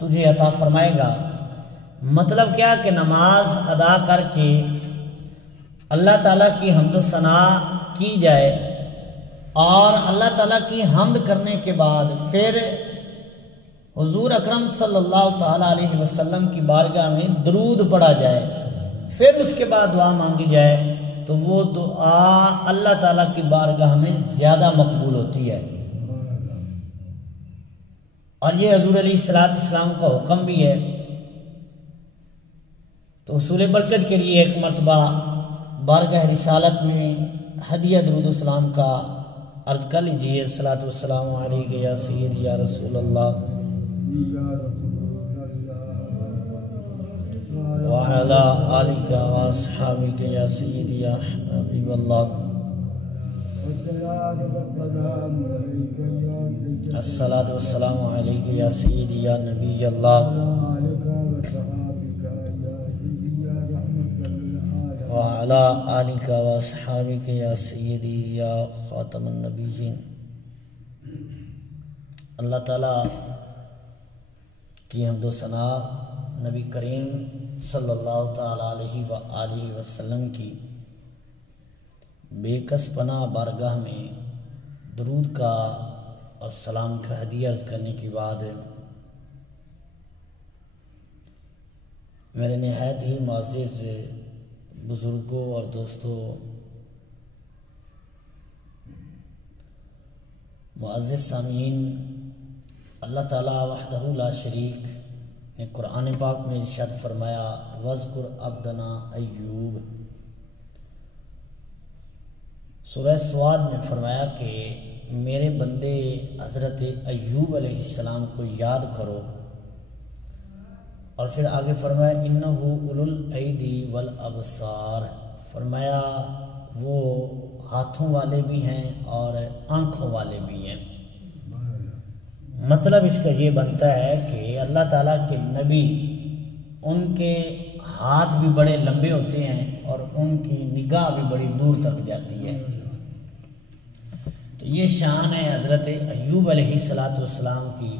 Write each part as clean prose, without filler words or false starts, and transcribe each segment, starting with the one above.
تجھے عطا فرمائے گا۔ مطلب کیا کہ نماز ادا کر کے اللہ تعالیٰ کی حمد و ثنا کی جائے، اور اللہ تعالیٰ کی حمد کرنے کے بعد پھر حضور اکرم صلی اللہ تعالیٰ علیہ وسلم کی بارگاہ میں درود پڑھا جائے، پھر اس کے بعد دعا مانگی جائے، تو وہ دعا اللہ تعالیٰ کی بارگاہ میں زیادہ مقبول ہوتی ہے۔ اور یہ حضور علیہ السلام کا حکم بھی ہے۔ تو حصول برکت کے لیے ایک مرتبہ بارگاہ رسالت میں ہدیہ درود السلام کا عرض کر لیجیے۔ الصلاۃ والسلام علیک یا سیدی یا رسول اللہ وعلی آلک واصحابک یا سیدی یا حبیب اللہ۔ الصلاۃ والسلام علیک یا سیدی یا نبی اللہ وعلی آلک واصحابک یا سیدی یا خاتم النبیین۔ اللہ تعالیٰ کی حمد و ثنا نبی کریم صلی اللہ تعالیٰ علیہ وآلہ وسلم کی بے کس پناہ بارگاہ میں درود کا اور سلام کا ہدیہ عرض کرنے کے بعد میرے نہایت ہی معزز بزرگوں اور دوستوں، معزز سامعین، اللہ تعالیٰ وحدہ لا شریک نے قرآن پاک میں ارشاد فرمایا وَاذْكُرْ عَبْدَنَا ایوب۔ سورہ سواد میں فرمایا کہ میرے بندے حضرت ایوب علیہ السلام کو یاد کرو، اور پھر آگے فرمایا اِنَّهُ أُولُو الْأَيْدِي وَالْأَبْصَارِ، فرمایا وہ ہاتھوں والے بھی ہیں اور آنکھوں والے بھی ہیں۔ مطلب اس کا یہ بنتا ہے کہ اللہ تعالیٰ کے نبی، ان کے ہاتھ بھی بڑے لمبے ہوتے ہیں اور ان کی نگاہ بھی بڑی دور تک جاتی ہے۔ تو یہ شان ہے حضرت ایوب علیہ السلام کی۔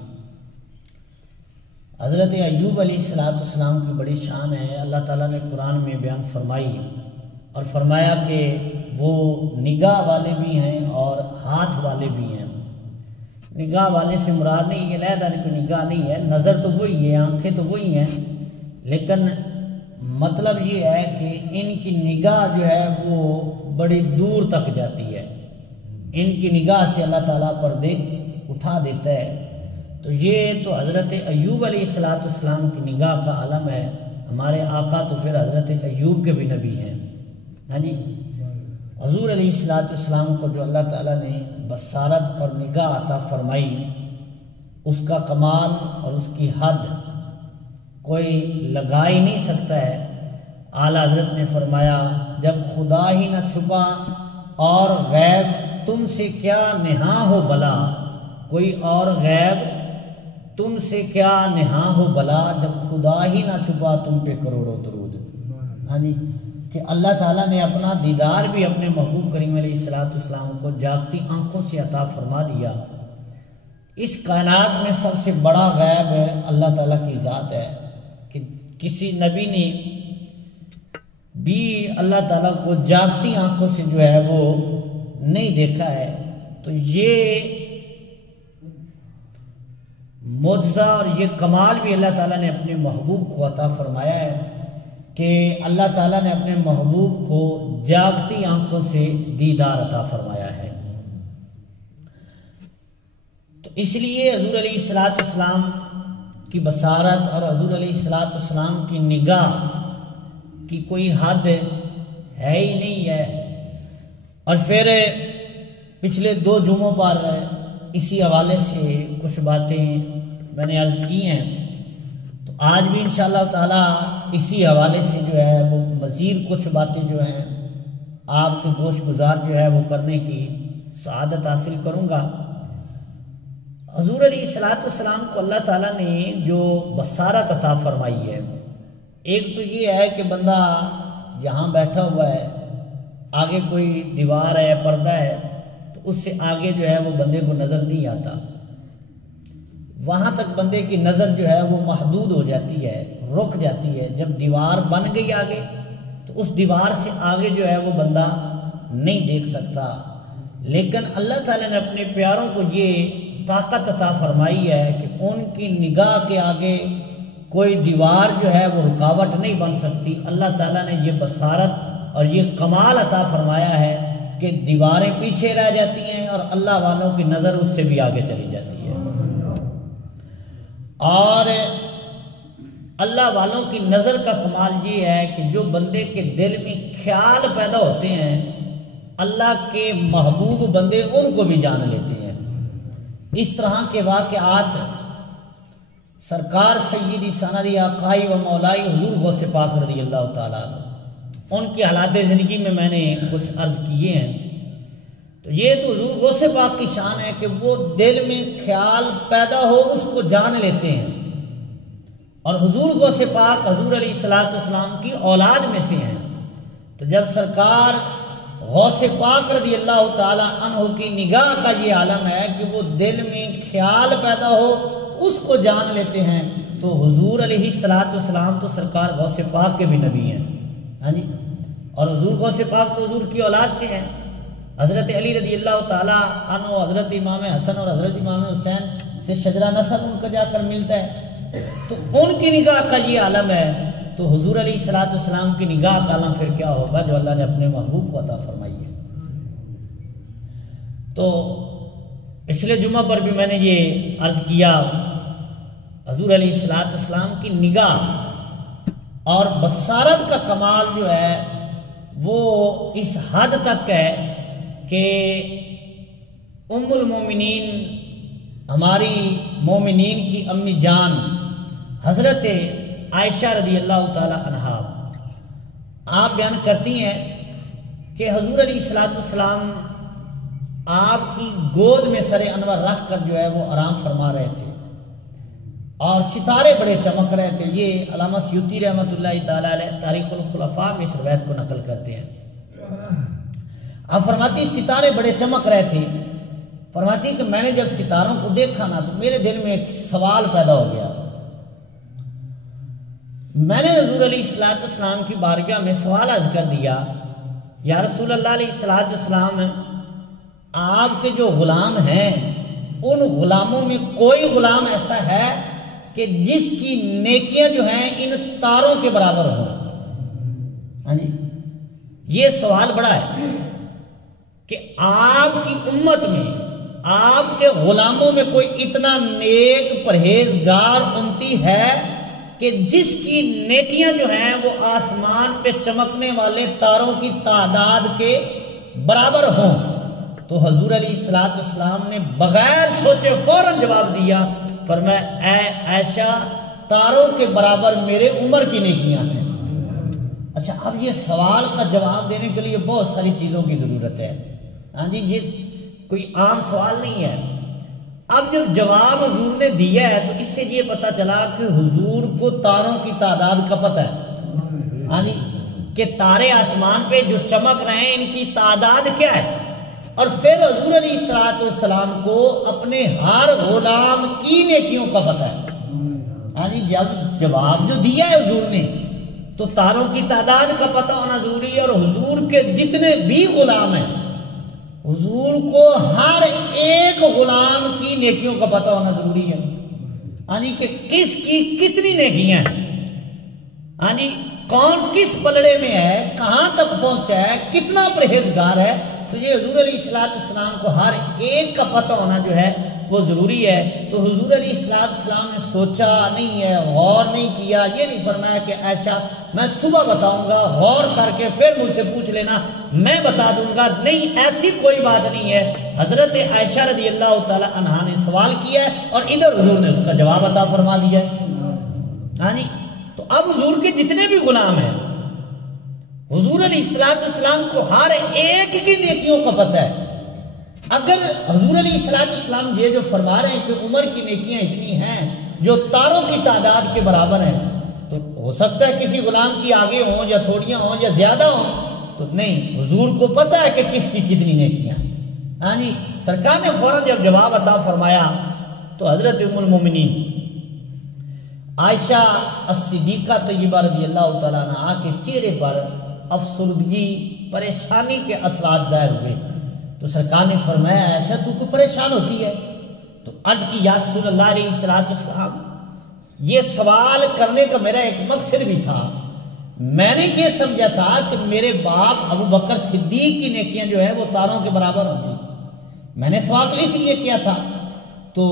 حضرت ایوب علیہ السلام کی بڑی شان ہے، اللہ تعالیٰ نے قرآن میں بیان فرمائی اور فرمایا کہ وہ نگاہ والے بھی ہیں اور ہاتھ والے بھی ہیں۔ نگاہ والے سے مراد نہیں یہ علیحدہ کوئی نگاہ نہیں ہے، نظر تو وہی ہے، آنکھیں تو وہی ہیں، لیکن مطلب یہ ہے کہ ان کی نگاہ جو ہے وہ بڑی دور تک جاتی ہے، ان کی نگاہ سے اللہ تعالیٰ پردے اٹھا دیتا ہے۔ تو یہ تو حضرت ایوب علیہ السلام کی نگاہ کا عالم ہے۔ ہمارے آقا تو پھر حضرت ایوب کے بھی نبی ہیں۔ ہاں جی، حضور علیہ السلام کو جو اللہ تعالیٰ نے بصارت اور نگاہ عطا فرمائی، اس کا کمال اور اس کی حد کوئی لگا ہی نہیں سکتا ہے۔ اعلیٰ حضرت نے فرمایا جب خدا ہی نہ چھپا اور غیب تم سے کیا نہاں ہو بلا، کوئی اور غیب تم سے کیا نہاں ہو بلا، جب خدا ہی نہ چھپا تم پہ کروڑوں درود۔ ہاں جی، کہ اللہ تعالیٰ نے اپنا دیدار بھی اپنے محبوب کریم علیہ السلام کو جاگتی آنکھوں سے عطا فرما دیا۔ اس کائنات میں سب سے بڑا غیب اللہ تعالیٰ کی ذات ہے کہ کسی نبی نے بھی اللہ تعالیٰ کو جاگتی آنکھوں سے جو ہے وہ نہیں دیکھا ہے۔ تو یہ معجزہ اور یہ کمال بھی اللہ تعالیٰ نے اپنے محبوب کو عطا فرمایا ہے کہ اللہ تعالیٰ نے اپنے محبوب کو جاگتی آنکھوں سے دیدار عطا فرمایا ہے۔ تو اس لیے حضور علیہ السلام کی بصارت اور حضور علیہ السلام کی نگاہ کی کوئی حد ہے ہی نہیں ہے۔ اور پھر پچھلے 2 جمعوں پر اسی حوالے سے کچھ باتیں میں نے عرض کی ہیں، تو آج بھی انشاءاللہ تعالی اسی حوالے سے جو ہے وہ مزید کچھ باتیں جو ہیں آپ کے گوش گزار جو ہے وہ کرنے کی سعادت حاصل کروں گا۔ حضور علیہ السلام کو اللہ تعالیٰ نے جو بصارت عطا فرمائی ہے، ایک تو یہ ہے کہ بندہ یہاں بیٹھا ہوا ہے، آگے کوئی دیوار ہے، پردہ ہے، تو اس سے آگے جو ہے وہ بندے کو نظر نہیں آتا، وہاں تک بندے کی نظر جو ہے وہ محدود ہو جاتی ہے، رک جاتی ہے۔ جب دیوار بن گئی آگے تو اس دیوار سے آگے جو ہے وہ بندہ نہیں دیکھ سکتا۔ لیکن اللہ تعالیٰ نے اپنے پیاروں کو یہ طاقت عطا فرمائی ہے کہ ان کی نگاہ کے آگے کوئی دیوار جو ہے وہ رکاوٹ نہیں بن سکتی۔ اللہ تعالیٰ نے یہ بصارت اور یہ کمال عطا فرمایا ہے کہ دیواریں پیچھے رہ جاتی ہیں اور اللہ والوں کی نظر اس سے بھی آگے چلی جاتی ہے۔ اور اللہ والوں کی نظر کا کمال یہ ہے کہ جو بندے کے دل میں خیال پیدا ہوتے ہیں اللہ کے محبوب بندے ان کو بھی جان لیتے ہیں۔ اس طرح کے واقعات سرکار سیدی سندی آقائی و مولائی حضور غوث پاک رضی اللہ تعالیٰ عنہ ان کی حالات زندگی میں میں نے کچھ عرض کیے ہیں۔ تو یہ تو حضور غوث پاک کی شان ہے کہ وہ دل میں خیال پیدا ہو اس کو جان لیتے ہیں، اور حضور غوث پاک حضور علیہ السلام کی اولاد میں سے ہیں۔ تو جب سرکار غوث پاک رضی اللہ تعالی عنہ کی نگاہ کا یہ عالم ہے کہ وہ دل میں خیال پیدا ہو اس کو جان لیتے ہیں، تو حضور علیہ السلام تو سرکار غوث پاک کے بھی نبی ہیں، ہاں جی، اور حضور غوث پاک تو حضور کی اولاد سے ہیں۔ حضرت علی رضی اللہ تعالی عنہ حضرت امام حسن اور حضرت امام حسین سے شجرہ نسب ان کا جا کر ملتا ہے، تو ان کی نگاہ کا یہ عالم ہے۔ تو حضور علیہ السلام کی نگاہ کا عالم پھر کیا ہوگا جو اللہ نے اپنے محبوب کو عطا فرمائی ہے۔ تو پچھلے جمعہ پر بھی میں نے یہ عرض کیا، حضور علیہ السلام کی نگاہ اور بصارت کا کمال جو ہے وہ اس حد تک ہے کہ ام المومنین ہماری مومنین کی امی جان حضرت عائشہ رضی اللہ تعالی عنہا آپ بیان کرتی ہیں کہ حضور علیہ السلام آپ کی گود میں سر انور رکھ کر جو ہے وہ آرام فرما رہے تھے اور ستارے بڑے چمک رہے تھے۔ یہ علامہ سیوطی رحمۃ اللہ تعالی علیہ تاریخ الخلفاء میں اس روایت کو نقل کرتے ہیں۔ آپ فرماتی ستارے بڑے چمک رہے تھے، فرماتی کہ میں نے جب ستاروں کو دیکھا نا تو میرے دل میں ایک سوال پیدا ہو گیا۔ میں نے حضور علیہ السلام کی بارگاہ میں سوال عرض کر دیا، یا رسول اللہ علیہ السلام آپ کے جو غلام ہیں ان غلاموں میں کوئی غلام ایسا ہے کہ جس کی نیکیاں جو ہیں ان تاروں کے برابر ہوں؟ ہاں جی، یہ سوال بڑا ہے کہ آپ کی امت میں آپ کے غلاموں میں کوئی اتنا نیک پرہیزگار امتی ہے کہ جس کی نیکیاں جو ہیں وہ آسمان پہ چمکنے والے تاروں کی تعداد کے برابر ہوں؟ تو حضور علیہ السلام نے بغیر سوچے فوراً جواب دیا، فرمایا اے عائشہ تاروں کے برابر میرے عمر کی نیکیاں ہیں۔ اچھا، اب یہ سوال کا جواب دینے کے لیے بہت ساری چیزوں کی ضرورت ہے، ہاں جی، یہ کوئی عام سوال نہیں ہے۔ اب جب جواب حضور نے دیا ہے تو اس سے یہ پتہ چلا کہ حضور کو تاروں کی تعداد کا پتہ ہے، ہاں جی، کہ تارے آسمان پہ جو چمک رہے ہیں ان کی تعداد کیا ہے، اور پھر حضور علیہ السلام کو اپنے ہر غلام کی نیکیوں کا پتہ ہے، ہاں جی۔ جب جواب جو دیا ہے حضور نے تو تاروں کی تعداد کا پتہ ہونا ضروری ہے، اور حضور کے جتنے بھی غلام ہیں حضور کو ہر ایک غلام کی نیکیوں کا پتہ ہونا ضروری ہے، ہاں جی، کہ کس کی کتنی نیکیاں ہیں، ہاں جی، کون کس پلڑے میں ہے، کہاں تک پہنچا ہے، کتنا پرہیزگار ہے۔ تو یہ حضور علیہ السلام کو ہر ایک کا پتہ ہونا جو ہے وہ ضروری ہے۔ تو حضور علیہ السلام نے سوچا نہیں ہے، غور نہیں کیا، یہ نہیں فرمایا کہ عائشہ میں صبح بتاؤں گا، غور کر کے پھر مجھ سے پوچھ لینا میں بتا دوں گا، نہیں، ایسی کوئی بات نہیں ہے۔ حضرت عائشہ رضی اللہ تعالی عنہا نے سوال کیا ہے اور ادھر حضور نے اس کا جواب عطا فرما دیا ہے، ہاں جی۔ تو اب حضور کے جتنے بھی غلام ہیں حضور علیہ السلام کو ہر ایک کی نیکیوں کا پتہ ہے۔ اگر حضور علیہ السلام یہ جو فرما رہے ہیں کہ عمر کی نیکیاں اتنی ہیں جو تاروں کی تعداد کے برابر ہیں، تو ہو سکتا ہے کسی غلام کی آگے ہوں یا تھوڑیاں ہوں یا زیادہ ہوں، تو نہیں، حضور کو پتہ ہے کہ کس کی کتنی نیکیاں، ہاں جی۔ سرکار نے فوراً جب جواب عطا فرمایا تو حضرت ام المومنین عائشہ الصدیقہ طیبہ رضی اللہ تعالیٰ عنہا کے چہرے پر افسردگی پریشانی کے اثرات ظاہر ہوئے، تو سرکار نے فرمایا عائشہ تو کوئی پریشان ہوتی ہے؟ تو عرض کی یا رسول اللہ علیہ السلام یہ سوال کرنے کا میرا ایک مقصد بھی تھا، میں نے یہ سمجھا تھا کہ میرے باپ ابو بکر صدیق کی نیکیاں جو ہے وہ تاروں کے برابر ہوں گی، میں نے سوال تو اس لیے کیا تھا، تو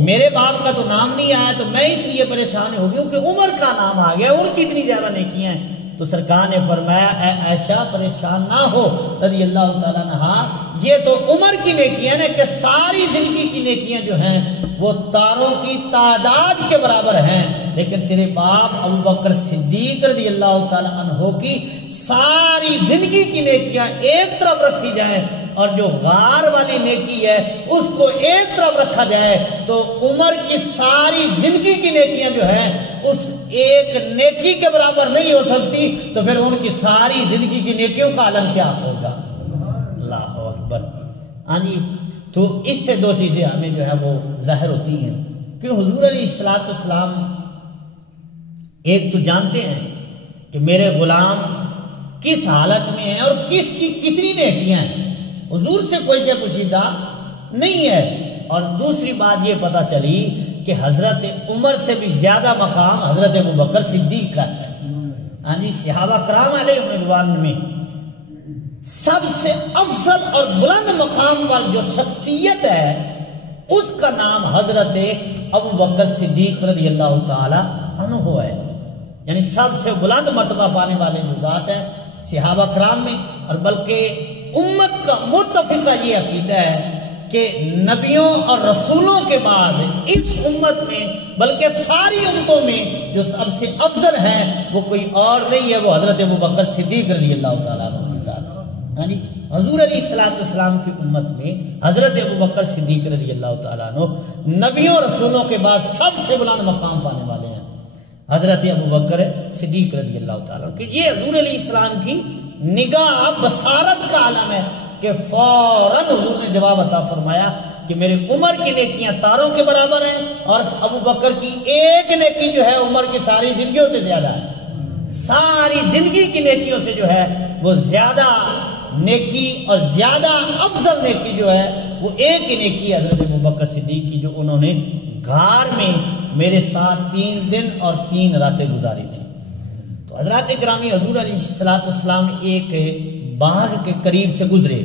میرے باپ کا تو نام نہیں آیا تو میں اس لیے پریشان ہو گیا کہ عمر کا نام آ گیا، ان کی اتنی زیادہ نیکیاں ہیں۔ تو سرکار نے فرمایا اے عائشہ پریشان نہ ہو رضی اللہ تعالیٰ عنہا، یہ تو عمر کی نیکیاں ہیں کہ ساری زندگی کی نیکیاں جو ہیں وہ تاروں کی تعداد کے برابر ہیں، لیکن تیرے باپ ابو بکر صدیق رضی اللہ تعالیٰ عنہ کی ساری زندگی کی نیکیاں ایک طرف رکھی جائیں اور جو غار والی نیکی ہے اس کو ایک طرف رکھا جائے تو عمر کی ساری زندگی کی نیکیاں جو ہیں اس ایک نیکی کے برابر نہیں ہو سکتی، تو پھر ان کی ساری زندگی کی نیکیوں کا عالم کیا ہوگا؟ اللہ اکبر۔ ہاں جی، تو اس سے دو چیزیں ہمیں جو ہے وہ ظاہر ہوتی ہیں کہ حضور علیہ السلام ایک تو جانتے ہیں کہ میرے غلام کس حالت میں ہیں اور کس کی کتنی نیکیاں ہیں، حضور سے کوئی شے پوشیدہ نہیں ہے، اور دوسری بات یہ پتہ چلی کہ حضرت عمر سے بھی زیادہ مقام حضرت ابو بکر صدیق کا ہے۔ ہاں جی، صحابہ کرام علیہ رضوان میں سب سے افضل اور بلند مقام پر جو شخصیت ہے اس کا نام حضرت ابو بکر صدیق رضی اللہ تعالی عنہ ہے، یعنی سب سے بلند مرتبہ پانے والے جو ذات ہیں صحابہ کرام میں، اور بلکہ امت کا متفقہ یہ عقیدہ ہے کہ نبیوں اور رسولوں کے بعد اس امت میں بلکہ ساری امتوں میں جو سب سے افضل ہیں وہ کوئی اور نہیں ہے، وہ حضرت ابو بکر صدیق رضی اللہ تعالیٰ عنہ کی ذات ہے۔ ہاں جی، حضور علیہ السلام کی امت میں حضرت ابو بکر صدیق رضی اللہ تعالیٰ عنہ نبیوں رسولوں کے بعد سب سے بلند مقام پانے والے ہیں، حضرت ابو بکر صدیق رضی اللہ تعالیٰ عنہ، کہ یہ حضور علیہ السلام کی نگاہ بصارت کا عالم ہے کہ فوراً حضور نے جواب عطا فرمایا کہ میرے عمر کی نیکیاں تاروں کے برابر ہیں اور ابو بکر کی ایک نیکی جو ہے عمر کی ساری زندگیوں سے زیادہ ہے، ساری زندگی کی نیکیوں سے جو ہے وہ زیادہ نیکی اور زیادہ افضل نیکی جو ہے وہ ایک ہی نیکی حضرت ابو بکر صدیق کی، جو انہوں نے غار میں میرے ساتھ 3 دن اور 3 راتیں گزاری تھی۔ تو حضرات گرامی، حضور علیہ السلام ایک باغ کے قریب سے گزرے،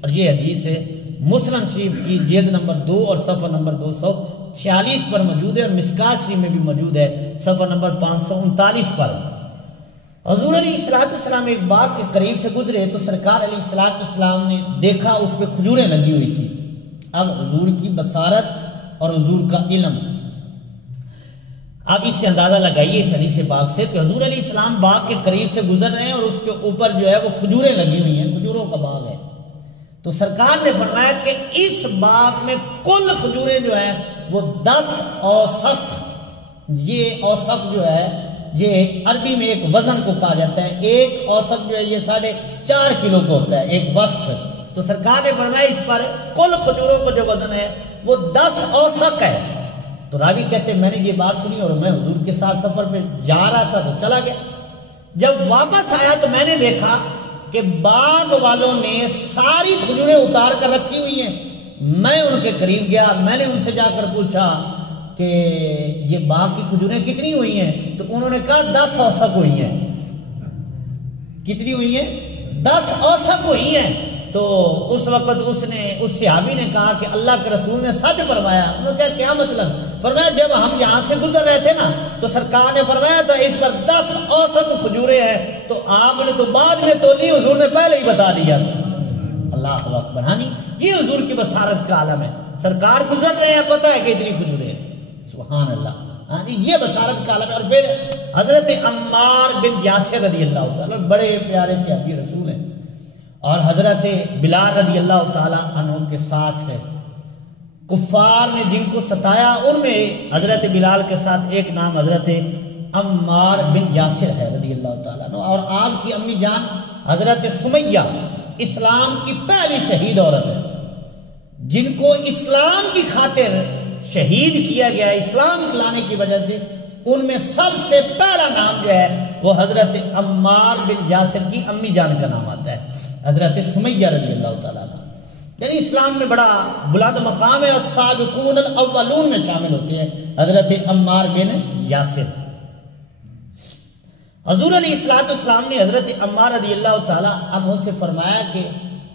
اور یہ حدیث ہے مسلم شریف کی جلد نمبر 2 اور صفحہ نمبر 246 پر موجود ہے، اور مشکات شریف میں بھی موجود ہے صفحہ نمبر 539 پر۔ حضور علیہ السلام ایک باغ کے قریب سے گزرے تو سرکار علیہ السلام نے دیکھا اس پہ کھجوریں لگی ہوئی تھی۔ اب حضور کی بصارت اور حضور کا علم، آپ اس سے اندازہ لگائیے اس حدیث پاک سے کہ حضور علیہ السلام باغ کے قریب سے گزر رہے ہیں اور اس کے اوپر جو ہے وہ کھجوریں لگی ہوئی ہیں، کھجوروں کا باغ ہے۔ تو سرکار نے فرمایا کہ اس باغ میں کل کھجوریں جو ہیں وہ 10 اوسق، یہ اوسق جو ہے یہ عربی میں ایک وزن کو کہا جاتا ہے، ایک اوسق جو ہے یہ 4.5 کلو کو ہوتا ہے، ایک وسق۔ تو سرکار نے فرمایا اس پر کل کھجوروں کو جو وزن ہے وہ 10 اوسق ہے۔ تو راوی کہتے ہیں میں نے یہ بات سنی اور میں حضور کے ساتھ سفر پہ جا رہا تھا تو چلا گیا، جب واپس آیا تو میں نے دیکھا کہ باغ والوں نے ساری کھجوریں اتار کر رکھی ہوئی ہیں۔ میں ان کے قریب گیا، میں نے ان سے جا کر پوچھا کہ یہ باغ کی کھجوریں کتنی ہوئی ہیں؟ تو انہوں نے کہا 10 اوسق ہوئی ہیں۔ کتنی ہوئی ہیں؟ 10 اوسق ہوئی ہیں۔ تو اس وقت اس صحابی نے کہا کہ اللہ کے رسول نے سچ فرمایا۔ انہوں نے کہا کیا مطلب؟ فرمایا جب ہم یہاں سے گزر رہے تھے نا تو سرکار نے فرمایا تھا اس پر 10 اوسق کھجوریں ہیں، تو آپ نے تو بعد میں تو نہیں، حضور نے پہلے ہی بتا دیا تھا۔ اللہ اکبر۔ ہاں جی، یہ حضور کی بصارت کا عالم ہے، سرکار گزر رہے ہیں پتہ ہے کہ اتنی کھجوریں ہیں، سبحان اللہ۔ ہاں جی، یہ بصارت کا عالم ہے۔ اور پھر حضرت عمار بن یاسر رضی اللہ تعالیٰ، بڑے پیارے صحابی رسول ہیں، اور حضرت بلال رضی اللہ تعالیٰ عنہ کے ساتھ ہے۔ کفار نے جن کو ستایا ان میں حضرت بلال کے ساتھ ایک نام حضرت عمار بن یاسر ہے رضی اللہ تعالیٰ عنہ، اور آپ کی امی جان حضرت سمیہ اسلام کی پہلی شہید عورت ہے، جن کو اسلام کی خاطر شہید کیا گیا اسلام لانے کی وجہ سے، ان میں سب سے پہلا نام جو ہے وہ حضرت عمار بن یاسر کی امی جان کا نام آتا ہے، حضرت سمیہ رضی اللہ تعالیٰ عنہ۔ یعنی اسلام میں بڑا بلند مقام ہے، السابقون الاولون میں شامل ہوتے ہیں حضرت عمار بن یاسر۔ حضور علیہ السلام نے حضرت عمار رضی اللہ تعالیٰ عنہ سے فرمایا کہ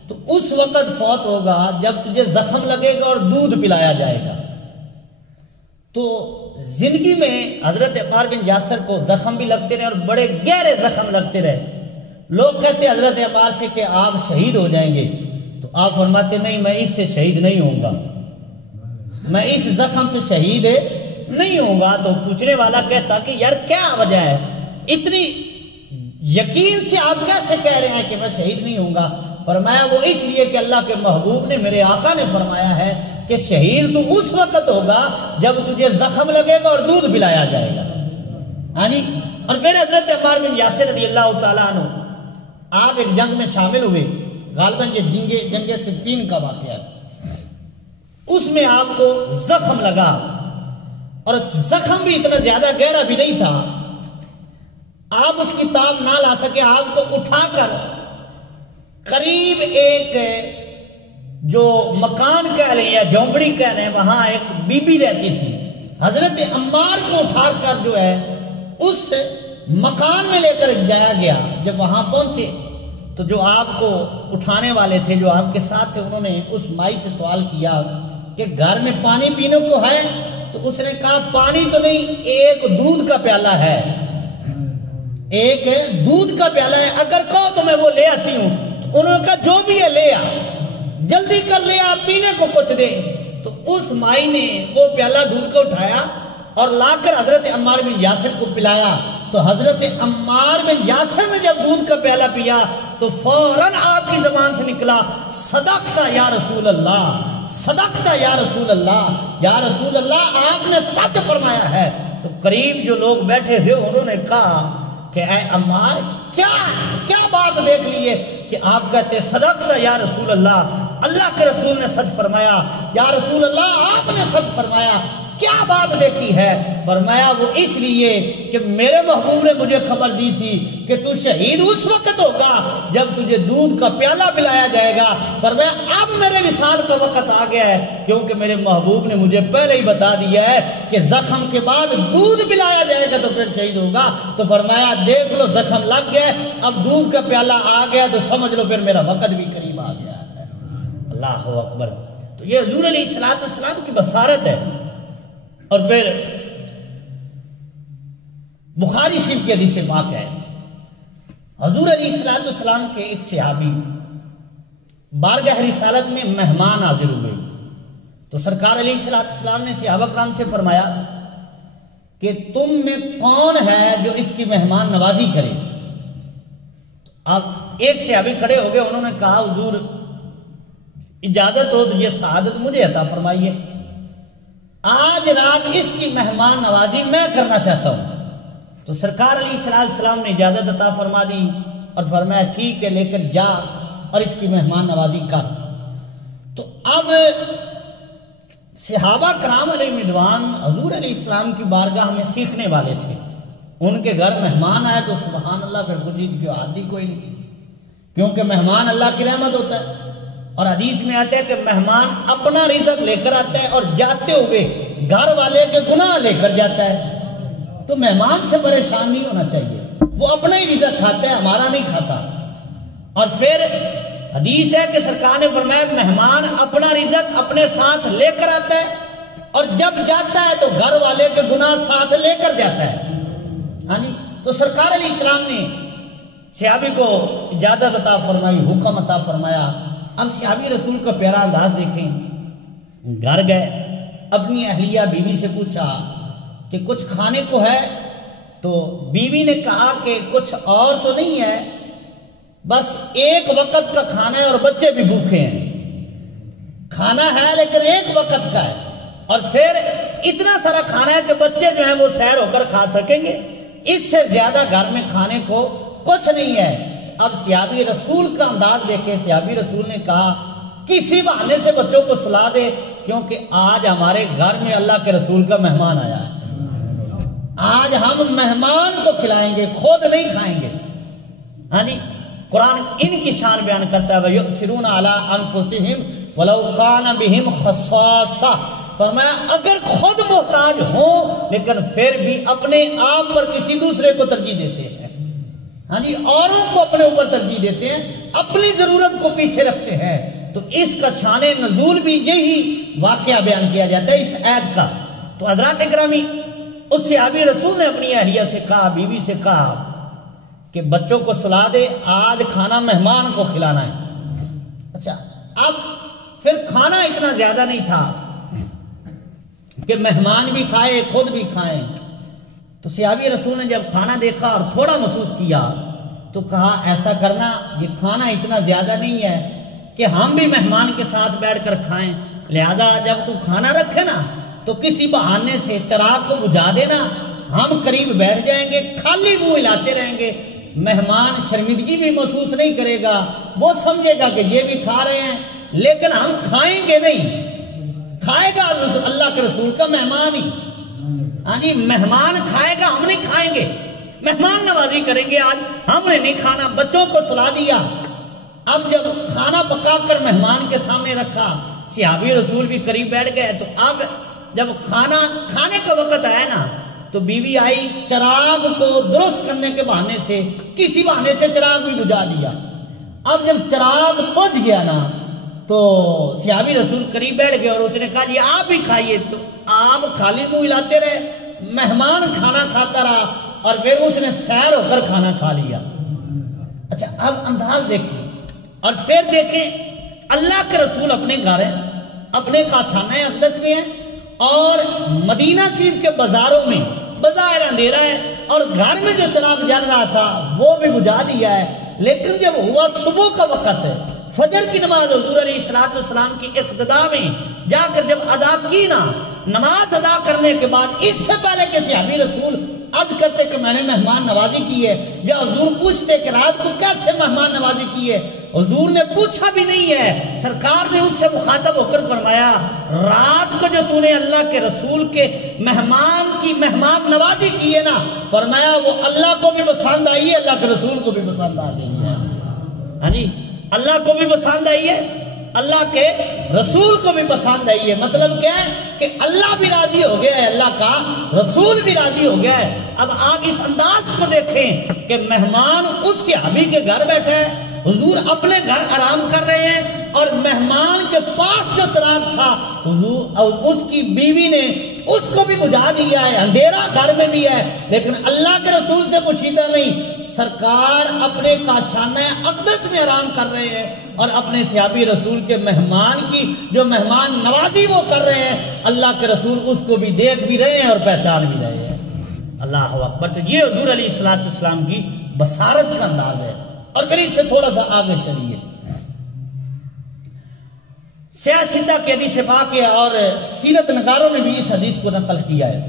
تو اس وقت فوت ہوگا جب تجھے زخم لگے گا اور دودھ پلایا جائے گا۔ تو زندگی میں حضرت عمار بن یاسر کو زخم بھی لگتے رہے اور بڑے گہرے زخم لگتے رہے۔ لوگ کہتے حضرت عمار سے کہ آپ شہید ہو جائیں گے، تو آپ فرماتے نہیں، میں اس سے شہید نہیں ہوں گا، میں اس زخم سے شہید نہیں ہوں گا۔ تو پوچھنے والا کہتا کہ یار کیا وجہ ہے، اتنی یقین سے آپ کیسے کہہ رہے ہیں کہ میں شہید نہیں ہوں گا؟ فرمایا وہ اس لیے کہ اللہ کے محبوب نے، میرے آقا نے فرمایا ہے کہ شہید تو اس وقت ہوگا جب تجھے زخم لگے گا اور دودھ پلایا جائے گا۔ ہاں جی۔ اور پھر حضرت عمار بن یاسر رضی اللہ تعالیٰ عنہ آپ ایک جنگ میں شامل ہوئے، غالباً یہ جنگ صفین کا واقعہ ہے۔ اس میں آپ کو زخم لگا اور زخم بھی اتنا زیادہ گہرا بھی نہیں تھا، آپ اس کی تاب نہ لا سکے۔ آپ کو اٹھا کر قریب ایک جو مکان کہہ لیں یا جھونپڑی کہہ لیں، وہاں ایک بی بی رہتی تھی، حضرت عمار کو اٹھا کر جو ہے اس مکان میں لے کر جایا گیا۔ جب وہاں پہنچے تو جو آپ کو اٹھانے والے تھے، جو آپ کے ساتھ تھے، انہوں نے اس مائی سے سوال کیا کہ گھر میں پانی پینے کو ہے؟ تو اس نے کہا پانی تو نہیں، ایک دودھ کا پیالہ ہے، ایک دودھ کا پیالہ ہے، اگر کہو تو میں وہ لے آتی ہوں۔ تو انہوں نے کہا جو بھی ہے لے آ، جلدی کر لے آ، پینے کو کچھ دے۔ تو اس مائی نے وہ پیالہ دودھ کا اٹھایا اور لا کر حضرت عمار بن یاسر کو پلایا۔ تو حضرت عمار بن یاسر نے جب دودھ کا پیالہ پیا تو فوراً آپ کی زبان سے نکلا صدقتا یا رسول اللہ، صدقتا یا رسول اللہ، یا رسول اللہ آپ نے سچ فرمایا ہے۔ تو قریب جو لوگ بیٹھے ہوئے انہوں نے کہا کہ اے عمار کیا بات دیکھ لیے کہ آپ کہتے صدقتا یا رسول اللہ، اللہ کے رسول نے سچ فرمایا، یا رسول اللہ آپ نے سچ فرمایا، کیا بات دیکھی ہے؟ فرمایا وہ اس لیے کہ میرے محبوب نے مجھے خبر دی تھی کہ تو شہید اس وقت ہوگا جب تجھے دودھ کا پیالہ پلایا جائے گا۔ فرمایا اب میرے وصال کا وقت آ گیا ہے، کیونکہ میرے محبوب نے مجھے پہلے ہی بتا دیا ہے کہ زخم کے بعد دودھ پلایا جائے گا تو پھر شہید ہوگا۔ تو فرمایا دیکھ لو زخم لگ گیا، اب دودھ کا پیالہ آ گیا تو سمجھ لو پھر میرا وقت بھی قریب آ گیا ہے۔ اللہ اکبر۔ تو یہ حضور علیہ السلام کی بصارت ہے۔ اور پھر بخاری شریف کی حدیث پاک ہے، حضور علیہ السلام کے ایک صحابی بارگاہ رسالت میں مہمان حاضر ہوئے۔ تو سرکار علیہ السلام نے صحابہ کرام سے فرمایا کہ تم میں کون ہے جو اس کی مہمان نوازی کرے؟ اب ایک صحابی کھڑے ہو گئے، انہوں نے کہا حضور اجازت ہو تو یہ سعادت مجھے عطا فرمائیے، آج رات اس کی مہمان نوازی میں کرنا چاہتا ہوں۔ تو سرکار علیہ السلام نے اجازت عطا فرما دی اور فرمایا ٹھیک ہے، لے کر جا اور اس کی مہمان نوازی کر۔ تو اب صحابہ کرام علیہ رضوان حضور علیہ السلام کی بارگاہ میں سیکھنے والے تھے، ان کے گھر مہمان آئے تو سبحان اللہ پھر خوشی کی حد ہی کوئی نہیں، کیونکہ مہمان اللہ کی رحمت ہوتا ہے۔ اور حدیث میں آتا ہے کہ مہمان اپنا رزق لے کر آتا ہے اور جاتے ہوئے گھر والے کے گناہ لے کر جاتا ہے۔ تو مہمان سے پریشان نہیں ہونا چاہیے، وہ اپنا ہی رزق کھاتا ہے، ہمارا نہیں کھاتا۔ اور پھر حدیث ہے کہ سرکار نے فرمایا مہمان اپنا رزق اپنے ساتھ لے کر آتا ہے اور جب جاتا ہے تو گھر والے کے گناہ ساتھ لے کر جاتا ہے۔ ہاں جی۔ تو سرکار علیہ السلام نے صحابی کو اجازت عطا فرمائی، حکم عطا فرمایا۔ اب صحابی رسول کا پیارا انداز دیکھیں، گھر گئے، اپنی اہلیہ بیوی سے پوچھا کہ کچھ کھانے کو ہے؟ تو بیوی نے کہا کہ کچھ اور تو نہیں ہے، بس ایک وقت کا کھانا ہے اور بچے بھی بھوکے ہیں، کھانا ہے لیکن ایک وقت کا ہے، اور پھر اتنا سارا کھانا ہے کہ بچے جو ہیں وہ سیر ہو کر کھا سکیں گے، اس سے زیادہ گھر میں کھانے کو کچھ نہیں ہے۔ اب صحابی رسول کا انداز دیکھیں، صحابی رسول نے کہا کسی بہانے سے بچوں کو سلا دے کیونکہ آج ہمارے گھر میں اللہ کے رسول کا مہمان آیا ہے. آج ہم مہمان کو کھلائیں گے، خود نہیں کھائیں گے. ہاں جی، قرآن ان کی شان بیان کرتا ہے وَيُؤْثِرُونَ عَلَىٰ أَنفُسِهِمْ وَلَوْ كَانَ بِهِمْ خَصَاصَةٌ. فرمایا اگر خود محتاج ہوں لیکن پھر بھی اپنے آپ پر کسی دوسرے کو ترجیح دیتے ہیں. ہاں جی، اوروں کو اپنے اوپر ترجیح دیتے ہیں، اپنی ضرورت کو پیچھے رکھتے ہیں. تو اس کا شان نزول بھی یہی واقعہ بیان کیا جاتا ہے اس آیت کا. تو حضرات اکرامی، اس صحابی رسول نے اپنی اہلیہ سے کہا، بیوی سے کہا کہ بچوں کو سلا دے، آج کھانا مہمان کو کھلانا ہے. اچھا، اب پھر کھانا اتنا زیادہ نہیں تھا کہ مہمان بھی کھائے خود بھی کھائیں. تو صحابی رسول نے جب کھانا دیکھا اور تھوڑا محسوس کیا تو کہا ایسا کرنا، یہ کھانا اتنا زیادہ نہیں ہے کہ ہم بھی مہمان کے ساتھ بیٹھ کر کھائیں، لہذا جب تو کھانا رکھے نا تو کسی بہانے سے چراغ کو بجھا دینا، ہم قریب بیٹھ جائیں گے، خالی منہ ہلاتے رہیں گے. مہمان شرمندگی بھی محسوس نہیں کرے گا، وہ سمجھے گا کہ یہ بھی کھا رہے ہیں لیکن ہم کھائیں گے نہیں. کھائے گا اللہ کے رسول کا مہمان ہی. ہاں جی، مہمان کھائے گا، ہم نہیں کھائیں گے. مہمان نوازی کریں گے، آج ہم نے نہیں کھانا. بچوں کو سلا دیا. اب جب کھانا پکا کر مہمان کے سامنے رکھا، صحابی رسول بھی قریب بیٹھ گئے. تو اب جب کھانے کا وقت آیا نا تو بیوی آئی، چراغ کو درست کرنے کے بہانے سے کسی بہانے سے چراغ بھی بجھا دیا. اب جب چراغ بجھ گیا نا تو صحابی رسول قریب بیٹھ گئے اور اس نے کہا جی آپ بھی کھائیے. تو آپ خالی منہ ہلاتے رہے، مہمان کھانا کھاتا رہا اور پھر اس نے سیر ہو کر کھانا کھا لیا. اچھا، اب انداز دیکھیں اور پھر دیکھیں اللہ کے رسول اپنے گھر ہیں، اپنے خانہ اقدس میں ہیں اور مدینہ شریف کے بازاروں میں بظاہر اندھیرا ہے اور گھر میں جو چراغ جل رہا تھا وہ بھی بجھا دیا ہے. لیکن جب ہوا صبح کا وقت ہے، فجر کی نماز حضور علیہ السلام کی اقتداء میں جا کر جب ادا کی نا، نماز ادا کرنے کے بعد اس سے پہلے کہ صحابی رسول عرض کرتے کہ میں نے مہمان نوازی کی ہے، یا حضور پوچھتے کہ رات کو کیسے مہمان نوازی کی ہے، حضور نے پوچھا بھی نہیں ہے. سرکار نے اس سے مخاطب ہو کر فرمایا رات کو جو تو نے اللہ کے رسول کے مہمان نوازی کی ہے نا، فرمایا وہ اللہ کو بھی پسند آئی ہے، اللہ کے رسول کو بھی پسند آ گئی ہے. ہاں جی، اللہ کو بھی پسند آئی ہے، اللہ کے رسول کو بھی پسند آئی ہے. مطلب کیا ہے کہ اللہ بھی راضی ہو گیا ہے، اللہ کا رسول بھی راضی ہو گیا ہے. اب آپ اس انداز کو دیکھیں کہ مہمان اس صحابی کے گھر بیٹھا ہے، حضور اپنے گھر آرام کر رہے ہیں اور مہمان کے پاس جو چراغ تھا حضور اس کی بیوی نے اس کو بھی بجھا دیا ہے. اندھیرا گھر میں بھی ہے لیکن اللہ کے رسول سے پوشیدہ نہیں. سرکار اپنے کاشانہ اقدس میں آرام کر رہے ہیں اور اپنے صحابی رسول کے مہمان کی جو مہمان نوازی وہ کر رہے ہیں. اللہ کے رسول اس کو بھی دیکھ بھی رہے ہیں اور پہچان بھی رہے ہیں. اللہ اکبر. تو یہ حضور علیہ السلام کی بصارت کا انداز ہے. اور پھر اس سے تھوڑا سا آگے چلیے، سیاستہ کی حدیث پاک ہے اور سیرت نگاروں نے بھی اس حدیث کو نقل کیا ہے.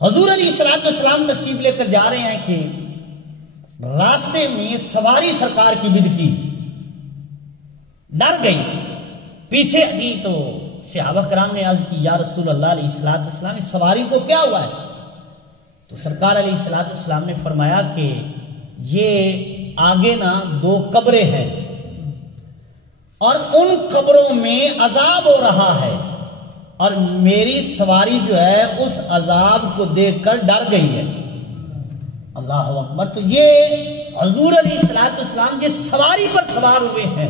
حضور علیہ السلام تشریف لے کر جا رہے ہیں کہ راستے میں سواری سرکار کی بد کی، ڈر گئی. پیچھے تھی تو صحابہ کرام نے عرض کی یا رسول اللہ علیہ السلام اس سواری کو کیا ہوا ہے؟ تو سرکار علیہ السلام نے فرمایا کہ یہ آگے نا 2 قبریں ہیں اور ان قبروں میں عذاب ہو رہا ہے اور میری سواری جو ہے اس عذاب کو دیکھ کر ڈر گئی ہے. اللہ اکبر. تو یہ حضور علیہ السلام جس سواری پر سوار ہوئے ہیں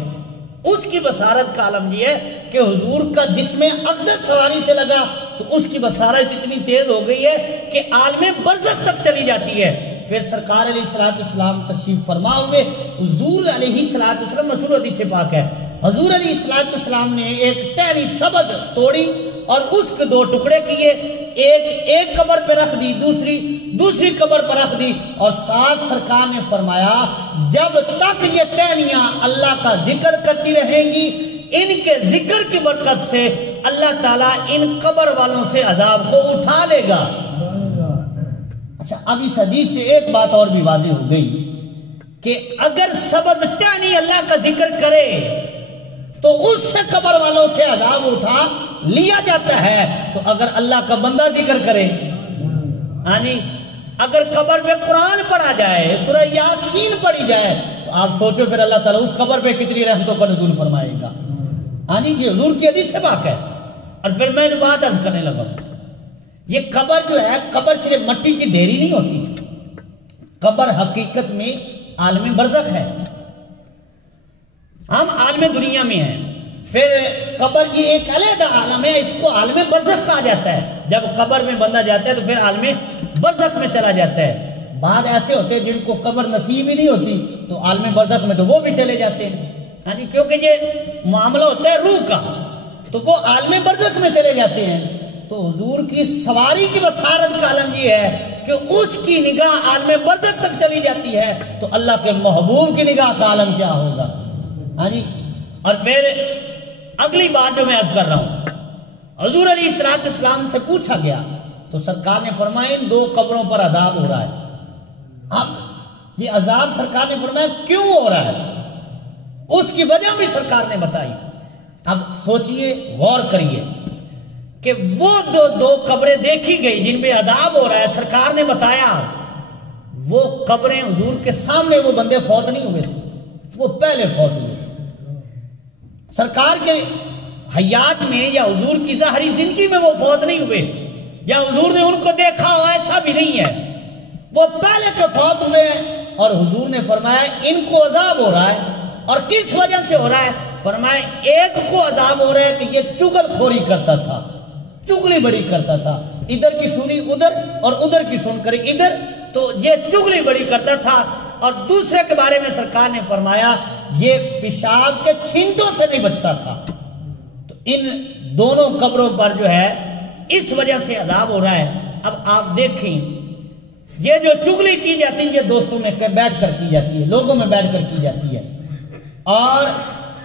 اس کی بصارت کا عالم یہ ہے کہ حضور کا جسم اقدس سواری سے لگا تو اس کی بصارت اتنی تیز ہو گئی ہے کہ عالم برزخ تک چلی جاتی ہے. پھر سرکار علیہ السلام تشریف فرما ہوئے. حضور علیہ السلام مشہور حدیث پاک ہے، حضور علیہ السلام نے ایک ٹہنی سبز توڑی اور اس کے 2 ٹکڑے کیے، ایک قبر پہ رکھ دی، دوسری قبر پر رکھ دی اور ساتھ سرکار نے فرمایا جب تک یہ ٹہنیاں اللہ کا ذکر کرتی رہیں گی ان کے ذکر کی برکت سے اللہ تعالیٰ ان قبر والوں سے عذاب کو اٹھا لے گا. اچھا، اب اس حدیث سے ایک بات اور بھی واضح ہو گئی کہ اگر سبز ٹہنی اللہ کا ذکر کرے تو اس سے قبر والوں سے عذاب اٹھا لیا جاتا ہے۔ تو اگر اللہ کا بندہ ذکر کرے، ہاں جی، اگر قبر پہ قرآن پڑھا جائے، سورہ یاسین پڑھی جائے، تو آپ سوچو پھر اللہ تعالیٰ اس قبر پہ کتنی رحمتوں کا نزول فرمائے گا۔ ہاں جی، یہ حضور کی حدیث سے پاک ہے۔ اور پھر میں جو بات عرض کرنے لگا، یہ قبر جو ہے، قبر صرف مٹی کی ڈھیری نہیں ہوتی، قبر حقیقت میں عالم برزخ ہے۔ ہم عالم دنیا میں ہیں، پھر قبر کی ایک علیحدہ عالم ہے، اس کو عالم برزخ کہا جاتا ہے۔ جب قبر میں بندہ جاتا ہے تو پھر عالم برزخ میں چلا جاتا ہے۔ بعد ایسے ہوتے ہیں جن کو قبر نصیب ہی نہیں ہوتی، تو عالم برزخ میں تو وہ بھی چلے جاتے ہیں، ہاں جی، کیونکہ یہ معاملہ ہوتا ہے روح کا، تو وہ عالم برزخ میں چلے جاتے ہیں۔ تو حضور کی سواری کی بصارت کا عالم یہ ہے کہ اس کی نگاہ عالم برزخ تک چلی جاتی ہے، تو اللہ کے محبوب کی نگاہ کا عالم کیا ہوگا، ہاں جی۔ اور پھر اگلی بات جو میں عرض کر رہا ہوں، حضور علیہ السلام سے پوچھا گیا تو سرکار نے فرمایا ان 2 قبروں پر عذاب ہو رہا ہے۔ اب یہ عذاب سرکار نے فرمایا کیوں ہو رہا ہے، اس کی وجہ بھی سرکار نے بتائی۔ اب سوچئے، غور کریے کہ وہ جو 2 قبریں دیکھی گئی جن پہ عذاب ہو رہا ہے، سرکار نے بتایا وہ قبریں حضور کے سامنے وہ بندے فوت نہیں ہوئے تھے، وہ پہلے فوت ہوئے تھے۔ سرکار کے حیات میں یا حضور کی ظاہری زندگی میں وہ فوت نہیں ہوئے، یا حضور نے ان کو دیکھا ہو، ایسا بھی نہیں ہے، وہ پہلے کے فوت ہوئے ہیں۔ اور حضور نے فرمایا ان کو عذاب ہو رہا ہے، اور کس وجہ سے ہو رہا ہے؟ فرمایا ایک کو عذاب ہو رہا ہے کہ یہ چغل خوری کرتا تھا، چغلی بڑی کرتا تھا، ادھر کی سنی ادھر اور ادھر کی سن کر ادھر، تو یہ چغلی بڑی کرتا تھا۔ اور دوسرے کے بارے میں سرکار نے فرمایا یہ پیشاب کے چھینٹوں سے نہیں بچتا تھا۔ تو ان دونوں قبروں پر جو ہے اس وجہ سے عذاب ہو رہا ہے۔ اب آپ دیکھیں، یہ جو چغلی کی جاتی ہے یہ دوستوں میں بیٹھ کر کی جاتی ہے، لوگوں میں بیٹھ کر کی جاتی ہے، اور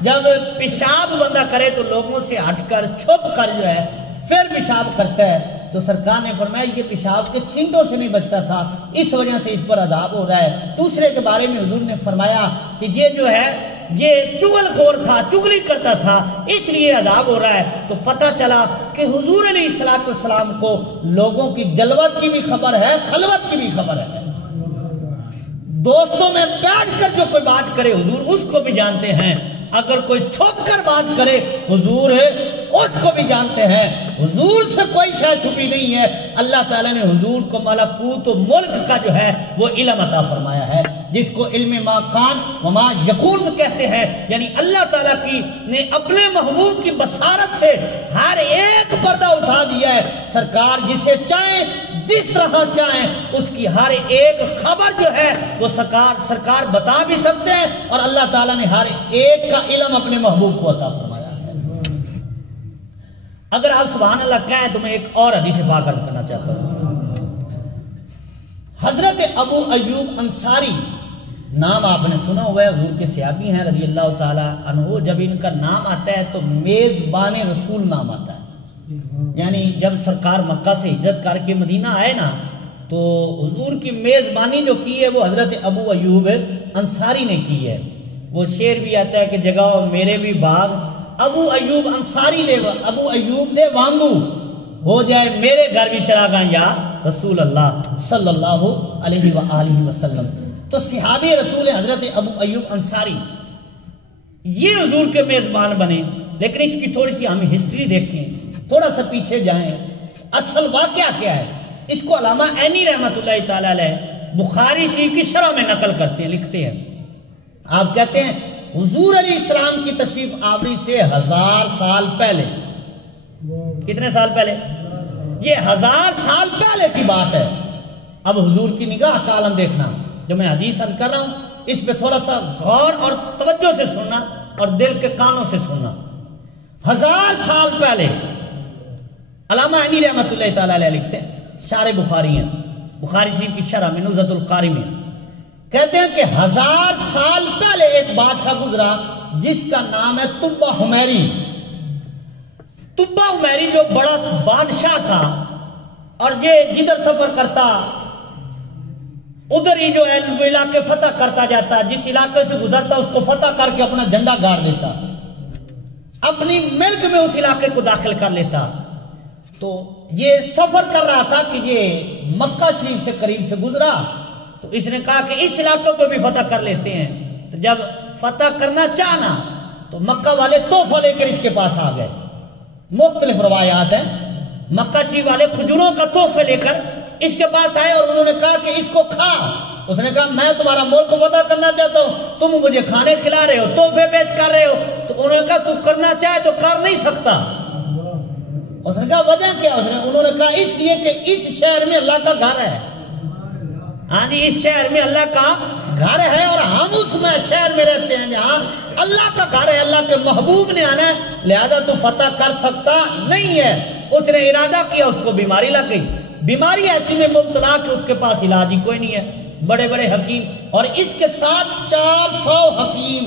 جب پیشاب بندہ کرے تو لوگوں سے ہٹ کر چھپ کر جو ہے پھر پیشاب کرتا ہے۔ تو سرکار نے فرمایا یہ پیشاب کے چھینٹوں سے نہیں بچتا تھا، اس وجہ سے اس پر عذاب ہو رہا ہے۔ دوسرے کے بارے میں حضور نے فرمایا کہ یہ جو ہے یہ چغل خور تھا، چغلی کرتا تھا، اس لیے عذاب ہو رہا ہے۔ تو پتہ چلا کہ حضور علیہ السلام کو لوگوں کی جلوت کی بھی خبر ہے، خلوت کی بھی خبر ہے۔ دوستوں میں بیٹھ کر جو کوئی بات کرے حضور اس کو بھی جانتے ہیں، اگر کوئی چھپ کر بات کرے حضور اس کو بھی جانتے ہیں۔ حضور سے کوئی شے چھپی نہیں ہے۔ اللہ تعالیٰ نے حضور کو ملکوت و ملک کا جو ہے وہ علم عطا فرمایا ہے، جس کو علم ما کان و ما یکون کہتے ہیں، یعنی اللہ تعالیٰ نے اپنے محبوب کی بصارت سے ہر ایک پردہ اٹھا دیا ہے۔ سرکار جسے چاہیں جس طرح چاہیں اس کی ہر ایک خبر جو ہے وہ سرکار بتا بھی سکتے ہیں، اور اللہ تعالیٰ نے ہر ایک کا علم اپنے محبوب کو عطا فرمایا ہے۔ اگر آپ سبحان اللہ کہیں تو میں ایک اور حدیث پاک عرض کرنا چاہتا ہوں۔ حضرت ابو ایوب انصاری نام آپ نے سنا ہوا ہے، حضور کے صحابی ہیں رضی اللہ تعالی عنہ۔ جب ان کا نام آتا ہے تو میزبان رسول نام آتا ہے، یعنی جب سرکار مکہ سے ہجرت کر کے مدینہ آئے نا تو حضور کی میزبانی جو کی ہے وہ حضرت ابو ایوب انصاری نے کی ہے۔ وہ شعر بھی آتا ہے کہ جگاؤ میرے بھی باغ ابو ایوب انصاری دے، ابو ایوب دے وانگو ہو جائے میرے گھر بھی چراغاں یا رسول اللہ صلی اللہ علیہ وآلہ وسلم۔ تو صحابی رسول حضرت ابو ایوب انصاری یہ حضور کے میزبان بنے۔ لیکن اس کی تھوڑی سی ہم ہسٹری دیکھیں، تھوڑا سا پیچھے جائیں، اصل واقعہ کیا ہے۔ اس کو علامہ عینی رحمۃ اللہ تعالی علیہ بخاری شریف کی شرح میں نقل کرتے ہیں، لکھتے ہیں، آپ کہتے ہیں حضور علیہ السلام کی تشریف آوری سے 1000 سال پہلے، کتنے سال پہلے؟ یہ 1000 سال پہلے کی بات ہے۔ اب حضور کی نگاہ کا عالم دیکھنا، جو میں حدیث عرض کر رہا ہوں اس پہ تھوڑا سا غور اور توجہ سے سننا اور دل کے کانوں سے سننا۔ 1000 سال پہلے علامہ عینی رحمۃ اللہ تعالی علیہ لکھتے ہیں، شارح بخاری ہیں، بخاری شریف کی شرح میں نزہۃ القاری میں کہتے ہیں کہ 1000 سال پہلے ایک بادشاہ گزرا جس کا نام ہے تبہ حمیری۔ تبہ حمیری جو بڑا بادشاہ تھا، اور یہ جدھر سفر کرتا ادھر ہی جو ہے وہ علاقے فتح کرتا جاتا، جس علاقے سے گزرتا اس کو فتح کر کے اپنا جھنڈا گاڑ دیتا۔ اپنی ملک میں اس علاقے کو داخل کر لیتا. تو یہ سفر کر رہا تھا کہ یہ مکہ شریف سے قریب سے گزرا تو اس نے کہا کہ اس علاقے کو بھی فتح کر لیتے ہیں. تو جب فتح کرنا چاہنا تو مکہ والے تحفہ لے کر اس کے پاس آ گئے. مختلف روایات ہیں. مکہ شریف والے کھجوروں کا تحفہ لے کر اس کے پاس آئے اور انہوں نے کہا کہ اس کو کھا. اس نے کہا میں تمہارا ملک کو فتح کرنا چاہتا ہوں, تم مجھے کھانے کھلا رہے ہو, تحفے پیش کر رہے ہو. تو انہوں نے کہا تو کرنا چاہے تو کر نہیں سکتا. اس نے کہا وجہ کیا؟ انہوں نے کہا اس لیے کہ اس شہر میں اللہ کا گھر ہے. ہاں جی, اس شہر میں اللہ کا گھر ہے اور ہم اس میں شہر میں رہتے ہیں جہاں اللہ کا گھر ہے, اللہ کے محبوب نے آنا ہے, لہذا تو فتح کر سکتا نہیں ہے. اس نے ارادہ کیا, اس کو بیماری لگ گئی. بیماری ایسی میں مبتلا کہ اس کے پاس علاج ہی کوئی نہیں ہے. بڑے بڑے حکیم اور اس کے ساتھ 400 حکیم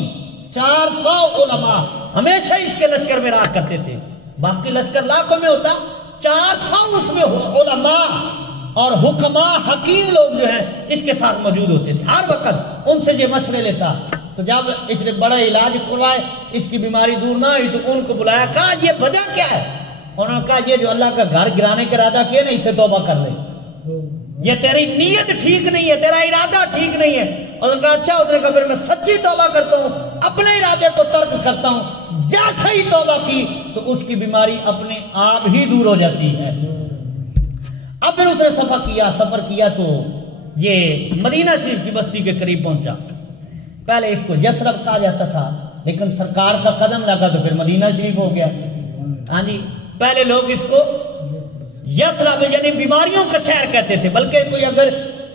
400 علماء ہمیشہ اس کے لشکر میں رہا کرتے تھے. باقی لشکر لاکھوں میں ہوتا, 400 اس میں علماء اور حکماء حکیم لوگ جو ہیں اس کے ساتھ موجود ہوتے تھے. ہر وقت ان سے یہ مشورے لیتا. تو جب اس نے بڑا علاج کروائے, اس کی بیماری دور نہ ہوئی تو ان کو بلایا, کہا یہ وجہ کیا ہے؟ انہوں نے کہا یہ جو اللہ کا گھر گرانے کا ارادہ کیا نا, اس سے توبہ کر لے. یہ تیری نیت ٹھیک نہیں ہے, تیرا ارادہ ٹھیک نہیں ہے. اور انہوں نے کہا اچھا. اس نے کہا پھر میں سچی توبہ کرتا ہوں, اپنے ارادے کو ترک کرتا ہوں. جیسے ہی توبہ کی تو اس کی بیماری اپنے آپ ہی دور ہو جاتی ہے. اب پھر اس نے سفر کیا تو یہ مدینہ شریف کی بستی کے قریب پہنچا. پہلے اس کو یثرب کہا جاتا تھا, لیکن سرکار کا قدم لگا تو پھر مدینہ شریف ہو گیا. ہاں جی, پہلے لوگ اس کو یثرب یعنی بیماریوں کا شہر کہتے تھے. بلکہ کوئی اگر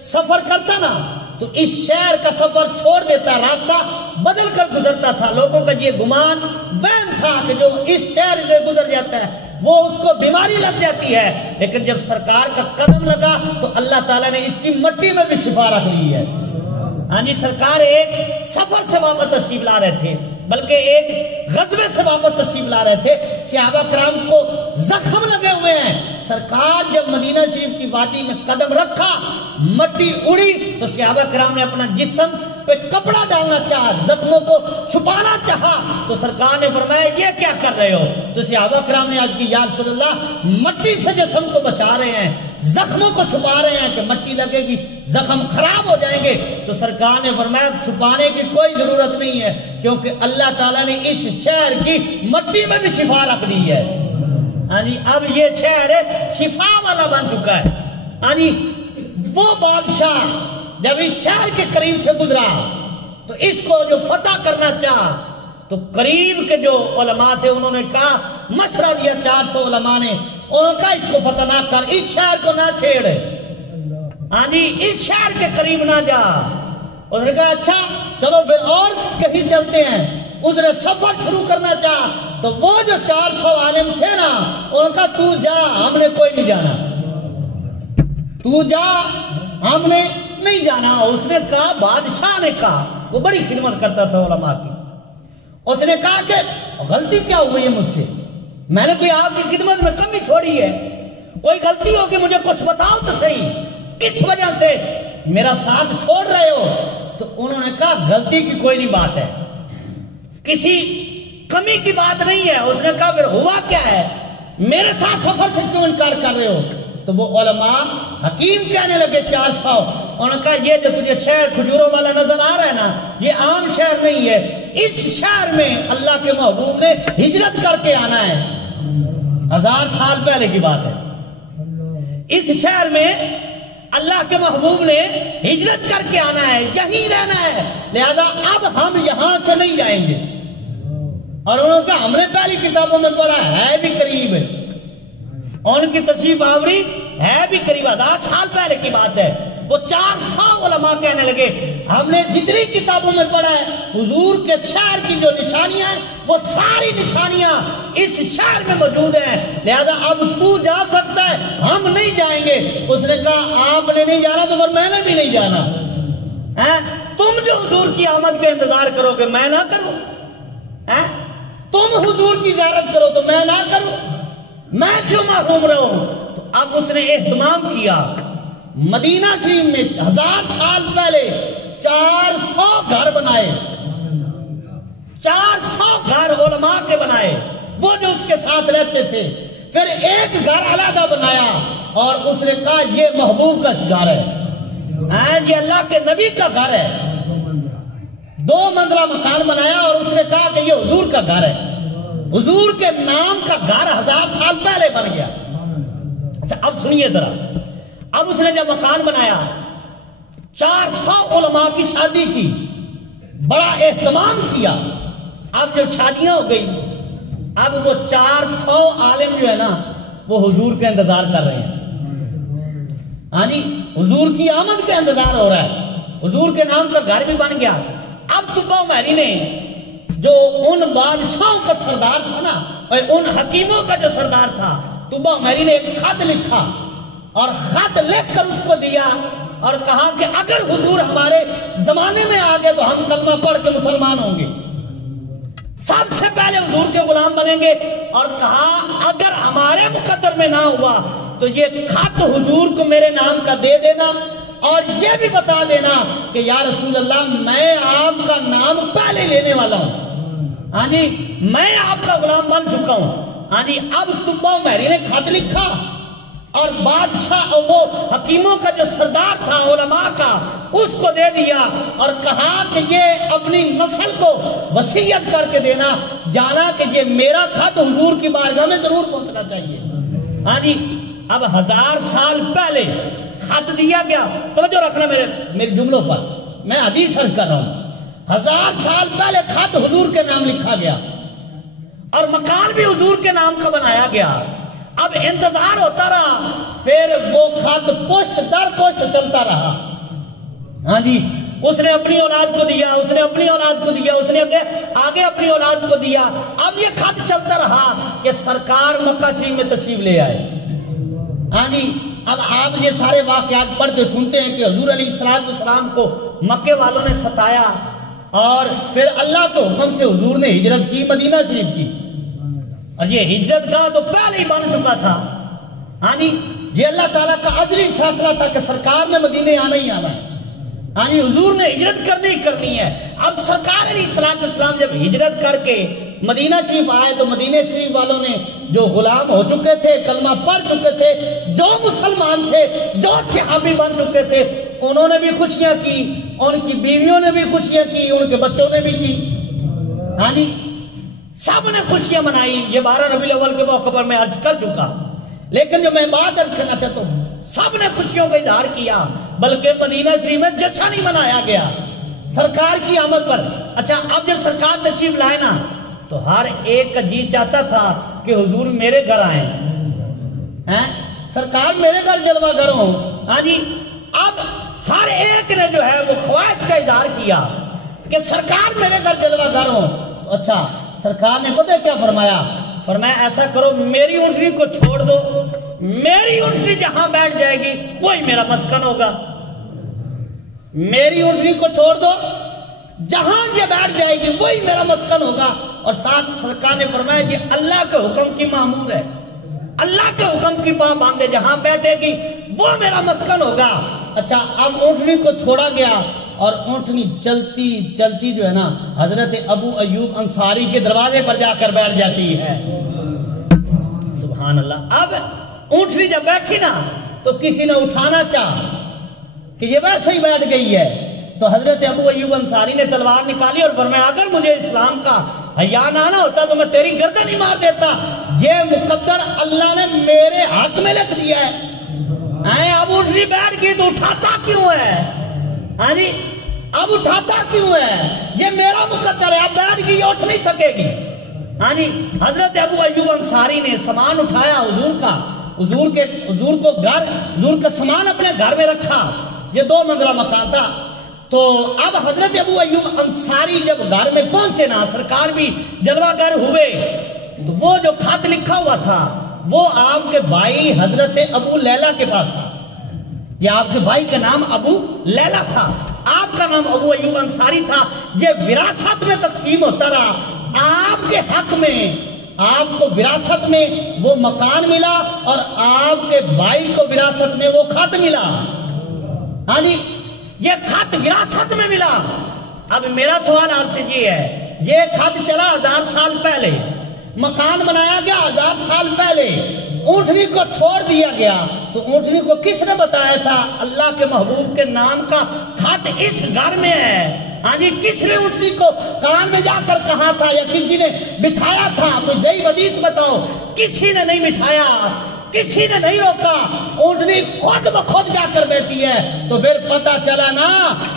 سفر کرتا نا تو اس شہر کا سفر چھوڑ دیتا, راستہ بدل کر گزرتا تھا. لوگوں کا یہ گمان وہم تھا کہ جو اس شہر سے گزر جاتا ہے وہ اس کو بیماری لگ جاتی ہے. لیکن جب سرکار کا قدم لگا تو اللہ تعالیٰ نے اس کی مٹی میں بھی شفا رکھ لی ہے. ہاں جی, سرکار ایک سفر سے واپس تشریف لا رہے تھے, بلکہ ایک غزوے سے واپس تشریف لا رہے تھے. صحابہ کرام کو زخم لگے ہوئے ہیں. سرکار جب مدینہ شریف کی وادی میں قدم رکھا, مٹی اڑی تو صحابہ کرام نے اپنا جسم پہ کپڑا ڈالنا چاہا, زخموں کو چھپانا چاہا. تو سرکار نے فرمایا یہ کیا کر رہے ہو؟ تو صحابہ کرام نے آج کی یا رسول اللہ, مٹی سے جسم کو بچا رہے ہیں, زخموں کو چھپا رہے ہیں کہ مٹی لگے گی زخم خراب ہو جائیں گے. تو سرکار نے فرمایا چھپانے کی کوئی ضرورت نہیں ہے, کیونکہ اللہ تعالیٰ نے اس شہر کی مٹی میں بھی شفا رکھ دی ہے. ہاں جی, اب یہ شہر شفا والا بن چکا ہے. ہاں جی, وہ بادشاہ جب اس شہر کے قریب سے گزرا تو اس کو جو فتح کرنا چاہا تو قریب کے جو علماء تھے انہوں نے کہا, مشورہ دیا 400 علماء نے, انہوں نے کہا اس کو فتح نہ کر, اس شہر کو نہ چھیڑ. ہاں جی, اس شہر کے قریب نہ جا. انہوں نے کہا اچھا چلو پھر اور کہیں چلتے ہیں. اس نے سفر شروع کرنا چاہا تو وہ جو 400 عالم تھے نا, انہوں نے کہا تو جا, ہم نے کوئی نہیں جانا, تو جا, ہم نے نہیں جانا. اس نے کہا, بادشاہ نے کہا, وہ بڑی خدمت کرتا تھا علماء کی, اس نے کہا کہ غلطی کیا ہوئی ہے مجھ سے, میں نے کوئی آپ کی خدمت میں کمی چھوڑی ہے, کوئی غلطی ہو کہ مجھے کچھ بتاؤ تو صحیح, کس وجہ سے میرا ساتھ چھوڑ رہے ہو؟ تو انہوں نے کہا غلطی کی کوئی نہیں بات ہے, کسی کمی کی بات نہیں ہے. اس نے کہا پھر ہوا کیا ہے, میرے ساتھ سفر سے کیوں انکار کر رہے ہو؟ تو وہ علماء حکیم کہنے لگے 400, انہوں نے کہا یہ جو تجھے شہر کھجوروں والا نظر آ رہا ہے نا, یہ عام شہر نہیں ہے, اس شہر میں اللہ کے محبوب نے ہجرت کر کے آنا ہے, 1000 سال پہلے کی بات ہے. اس شہر میں اللہ کے محبوب نے ہجرت کر کے آنا ہے, یہیں رہنا ہے, لہذا اب ہم یہاں سے نہیں جائیں گے. اور انہوں نے کہا ہم نے پہلی کتابوں میں پڑھا ہے بھی قریب, ان کی تشریف آوری ہے بھی قریب, 1000 سال پہلے کی بات ہے. وہ 400 علماء کہنے لگے ہم نے جتنی کتابوں میں پڑھا ہے حضور کے شہر کی جو نشانیاں ہیں وہ ساری نشانیاں اس شہر میں موجود ہیں, لہذا اب تو جا سکتا ہے, ہم نہیں جائیں گے. اس نے کہا آپ نے نہیں جانا تو پھر میں نے بھی نہیں جانا. تم جو حضور کی آمد کا انتظار کرو گے میں نہ کروں, تم حضور کی زیارت کرو تو میں نہ کروں, میں کیوں محروم رہوں؟ تو اب اس نے اہتمام کیا, مدینہ شریف میں 1000 سال پہلے 400 گھر بنائے, 400 گھر علماء کے بنائے, وہ جو اس کے ساتھ رہتے تھے. پھر ایک گھر علیحدہ بنایا اور اس نے کہا یہ محبوب کا گھر ہے، یہ اللہ کے نبی کا گھر ہے. 2 منزلہ مکان بنایا اور اس نے کہا کہ یہ حضور کا گھر ہے. حضور کے نام کا گھر 1000 سال پہلے بن گیا. اچھا اب سنیے ذرا، اب اس نے جب مکان بنایا 400 علماء کی شادی کی، بڑا اہتمام کیا. اب جب شادیاں ہو گئی، اب وہ 400 عالم جو ہے نا وہ حضور کا انتظار کر رہے ہیں. ہاں جی، حضور کی آمد کا انتظار ہو رہا ہے. حضور کے نام کا گھر بھی بن گیا. اب طب عمری نے جو ان بادشاہوں کا سردار تھا نا، ان حکیموں کا جو سردار تھا، طب عمری نے ایک خط لکھا اور خط لکھ کر اس کو دیا اور کہا کہ اگر حضور ہمارے زمانے میں آ گئے تو ہم کلمہ پڑھ کے مسلمان ہوں گے، سب سے پہلے حضور کے غلام بنیں گے. اور کہا اگر ہمارے مقدر میں نہ ہوا تو یہ خط حضور کو میرے نام کا دے دینا اور یہ بھی بتا دینا کہ یا رسول اللہ میں آپ کا نام پہلے لینے والا ہوں. ہاں جی، میں آپ کا غلام بن چکا ہوں. ہاں جی، اب طب عمری نے خط لکھا اور بادشاہ وہ حکیموں کا جو سردار تھا علماء کا، اس کو دے دیا اور کہا کہ یہ اپنی نسل کو وصیت کر کے دینا، جانا کہ یہ میرا خط حضور کی بارگاہ میں ضرور پہنچنا چاہیے. ہاں جی، اب 1000 سال پہلے خط دیا گیا. توجہ رکھنا میرے جملوں پر، میں حدیث عرض کر رہا ہوں. 1000 سال پہلے خط حضور کے نام لکھا گیا اور مکان بھی حضور کے نام کا بنایا گیا. اب انتظار ہوتا رہا، پھر وہ خط پشت در پشت چلتا رہا. ہاں جی، اس نے اپنی اولاد کو دیا، اس نے اپنی اولاد کو دیا، اس نے آگے اپنی اولاد کو دیا. اب یہ خط چلتا رہا کہ سرکار مکہ شریف میں تشریف لے آئے. ہاں جی، اب آپ یہ سارے واقعات پڑھتے سنتے ہیں کہ حضور علیہ السلام کو مکے والوں نے ستایا اور پھر اللہ کے حکم سے حضور نے ہجرت کی، مدینہ شریف کی. اور یہ ہجرت گاہ تو پہلے ہی بن چکا تھا. ہاں جی، یہ اللہ تعالیٰ کا ازلی فیصلہ تھا کہ سرکار نے مدینے آنا ہی آنا ہے. ہاں جی، حضور نے ہجرت کرنی ہی کرنی ہے. اب سرکار علیہ السلام جب ہجرت کر کے مدینہ شریف آئے تو مدینہ شریف والوں نے جو غلام ہو چکے تھے، کلمہ پڑھ چکے تھے، جو مسلمان تھے، جو صحابی بن چکے تھے، انہوں نے بھی خوشیاں کی، ان کی بیویوں نے بھی خوشیاں کی، ان کے بچوں نے بھی کی. ہاں جی، سب نے خوشیاں منائی. یہ 12 ربیع الاول کے موقع پر میں عرض کر چکا. لیکن جو میں بات عرض کرنا چاہتا ہوں، سب نے خوشیوں کا اظہار کیا، بلکہ مدینہ شریف میں جشن ہی منایا گیا سرکار کی آمد پر. اچھا، اب جب سرکار تشریف لائے نا تو ہر ایک کا جی چاہتا تھا کہ حضور میرے گھر آئیں، سرکار میرے گھر جلوہ گر ہوں. ہاں جی، اب ہر ایک نے جو ہے وہ خواہش کا اظہار کیا کہ سرکار میرے گھر جلوہ گر ہوں. اچھا، سرکار نے پتہ کیا فرمایا؟ فرمایا ایسا کرو، میری اونٹنی کو چھوڑ دو، میری اونٹنی جہاں بیٹھ جائے گی وہی میرا مسکن ہوگا. میری اونٹنی کو چھوڑ دو، جہاں یہ بیٹھ جائے گی وہی میرا مسکن ہوگا. اور ساتھ سرکار نے فرمایا کہ اللہ کے حکم کی مامور ہے، اللہ کے حکم کی پابند ہے، جہاں بیٹھے گی وہ میرا مسکن ہوگا. اچھا، اب اونٹنی کو چھوڑا گیا اور اونٹنی چلتی چلتی جو ہے نا حضرت ابو ایوب انصاری کے دروازے پر جا کر بیٹھ جاتی ہے. سبحان اللہ. اب اونٹنی جب بیٹھی نا تو کسی نے اٹھانا چاہ کہ یہ ویسے ہی بیٹھ گئی ہے، تو حضرت ابو ایوب انصاری نے تلوار نکالی اور فرمایا اگر مجھے اسلام کا حیا نہ آنا ہوتا تو میں تیری گردن ہی مار دیتا. یہ مقدر اللہ نے میرے حق میں لکھ دیا ہے. اب اونٹنی بیٹھ گئی تو اٹھاتا کیوں ہے؟ ہاں جی، اب اٹھاتا کیوں ہے؟ یہ میرا مقدر ہے، اب بیٹھ گئی اٹھ نہیں سکے گی. ہاں جی، حضرت ابو ایوب انصاری نے سامان اٹھایا حضور کا، حضور کا سامان اپنے گھر میں رکھا. یہ 2 منزلہ مکان تھا. تو اب حضرت ابو ایوب انصاری جب گھر میں پہنچے نا، سرکار بھی جلوہ گر ہوئے، تو وہ جو خط لکھا ہوا تھا وہ آپ کے بھائی حضرت ابو لیلہ کے پاس تھا. یہ آپ کے بھائی کا نام ابو لیلہ تھا، آپ کا نام ابو ایوب انصاری تھا. یہ وراثت میں تقسیم ہوتا رہا. آپ کے حق میں آپ کو وراثت میں وہ مکان ملا اور آپ کے بھائی کو وراثت میں وہ خط ملا. ہاں جی، یہ خط وراثت میں ملا. اب میرا سوال آپ سے یہ ہے، یہ خط چلا 1000 سال پہلے، مکان بنایا گیا 1000 سال پہلے، اونٹنی کو چھوڑ دیا گیا، تو اونٹنی کو کس نے بتایا تھا اللہ کے محبوب کے نام کا خط اس گھر میں ہے؟ ہاں جی، کس نے اونٹنی کو کان میں جا کر کہا تھا یا کسی نے بٹھایا تھا؟ تو ضعیف حدیث بتاؤ، کسی نے نہیں بٹھایا، کسی نے نہیں روکا، اونٹنی خود بخود جا کر بیٹھی ہے۔ تو پھر پتہ چلا نا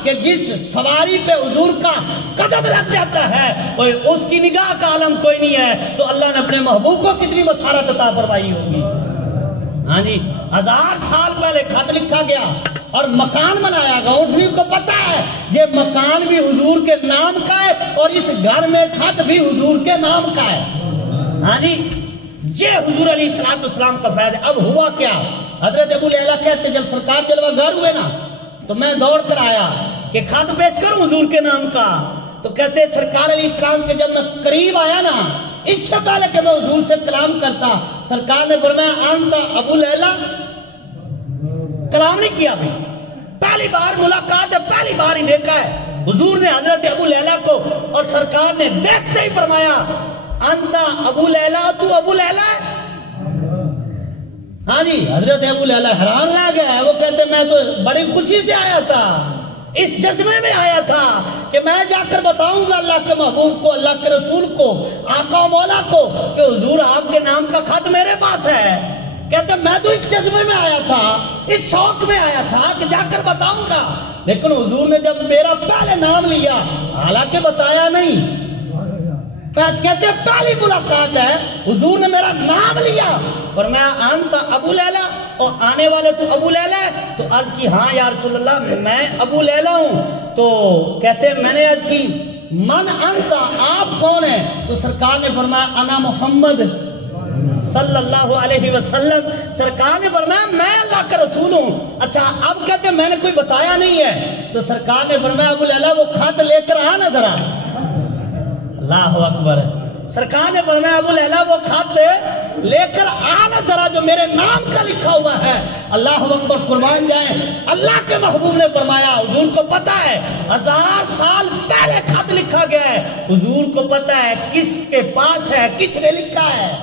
کہ جس سواری پہ حضور کا قدم لگ جاتا ہے اس کی نگاہ کا عالم کوئی نہیں ہے، تو اللہ نے اپنے محبوب کو کتنی بصارت عطا فرمائی ہوگی۔ ہاں جی، 1000 سال پہلے خط لکھا گیا اور مکان بنایا گیا، اونٹنی کو پتا ہے یہ مکان بھی حضور کے نام کا ہے اور اس گھر میں خط بھی حضور کے نام کا ہے۔ ہاں جی، یہ حضور علیہ السلام کا فیض ہے۔ اب ہوا کیا؟ حضرت ابو لیلہ کہتے جب سرکار جلوہ گھر ہوئے نا تو میں دوڑ کر آیا کہ خط پیش کروں حضور کے نام کا، تو کہتے سرکار علیہ السلام کے جب میں قریب آیا نا، اس سے پہلے کہ میں حضور سے کلام کرتا، سرکار نے فرمایا انتا ابو لیلہ، کلام نہیں کیا بھی، پہلی بار ملاقات ہے، پہلی بار ہی دیکھا ہے حضور نے حضرت ابو لیلہ کو، اور سرکار نے دیکھتے ہی فرمایا انتا ابو لیلہ، تو ابو لیلہ ہے؟ ہاں جی، حضرت ابو لیلہ حیران رہ گیا ہے، وہ کہتے میں تو بڑی خوشی سے آیا تھا، اس جذبے میں آیا تھا کہ میں جا کر بتاؤں گا اللہ کے محبوب کو، اللہ کے رسول کو، آقا و مولا کو کہ حضور آپ کے نام کا خط میرے پاس ہے۔ کہتے میں تو اس جذبے میں آیا تھا، اس شوق میں آیا تھا کہ جا کر بتاؤں گا، لیکن حضور نے جب میرا پہلے نام لیا، حالانکہ بتایا نہیں، کہتے پہلی ملاقات ہے، حضور نے میرا نام لیا، فرمایا انت ابو لیلہ، اور آنے والے تو ابو لیلہ ہے؟ تو عرض کی ہاں یا رسول اللہ میں ابو لیلہ ہوں۔ تو کہتے میں نے عرض کی من انت، آپ کون ہیں؟ تو سرکار نے فرمایا انا محمد صلی اللہ علیہ وسلم۔ سرکار نے فرمایا میں اللہ کا رسول ہوں۔ اچھا اب کہتے میں نے کوئی بتایا نہیں ہے، تو سرکار نے فرمایا ابو لیلہ وہ خط لے کر آنا ذرا۔ اللہ اکبر، سرکار نے فرمایا ابو لیلہ وہ خط لے کر آنا ذرا جو میرے نام کا لکھا ہوا ہے۔ اللہ اکبر، قربان جائیں، اللہ کے محبوب نے فرمایا حضور کو پتا ہے 1000 سال پہلے خط لکھا گیا ہے، حضور کو پتا ہے کس کے پاس ہے، کس نے لکھا ہے۔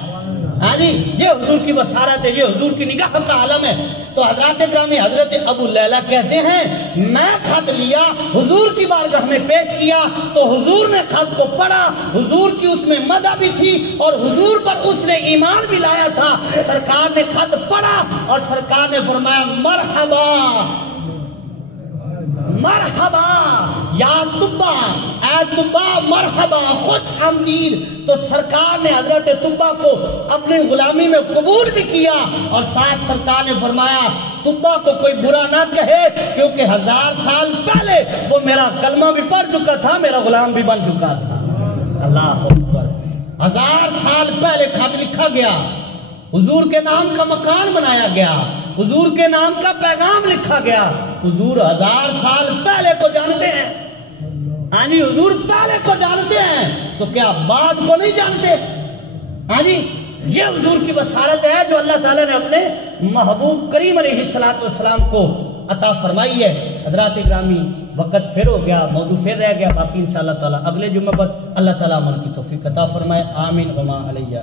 ہاں جی، یہ حضور کی بصارت ہے، یہ حضور کی نگاہ کا عالم ہے۔ تو حضرات گرامی، حضرت ابو لیلہ کہتے ہیں میں خط لیا، حضور کی بارگاہ میں پیش کیا، تو حضور نے خط کو پڑھا، حضور کی اس میں مدح بھی تھی اور حضور پر اس نے ایمان بھی لایا تھا۔ سرکار نے خط پڑھا اور سرکار نے فرمایا مرحبا مرحبا یا طبا، اے طبا مرحبا، خوش آمدید۔ تو سرکار نے حضرت طبا کو اپنی غلامی میں قبول بھی کیا، اور ساتھ سرکار نے فرمایا طبا کو کوئی برا نہ کہے، کیونکہ 1000 سال پہلے وہ میرا کلمہ بھی پڑھ چکا تھا، میرا غلام بھی بن چکا تھا۔ اللہ اکبر، 1000 سال پہلے خط لکھا گیا، حضور کے نام کا مکان بنایا گیا، حضور کے نام کا پیغام لکھا گیا۔ حضور 1000 سال پہلے کو جانتے ہیں، ہاں جی، حضور پہلے کو جانتے ہیں، تو کیا بعد کو نہیں جانتے؟ ہاں جی، یہ حضور کی بصارت ہے جو اللہ تعالیٰ نے اپنے محبوب کریم علیہ السلام کو عطا فرمائی ہے۔ حضرات گرامی، وقت پھر ہو گیا، موضوع پھر رہ گیا، باقی انشاءاللہ تعالیٰ اگلے جمعہ پر اللہ تعالیٰ عمل کی توفیق عطا فرمائے۔ آمین وما علیہ۔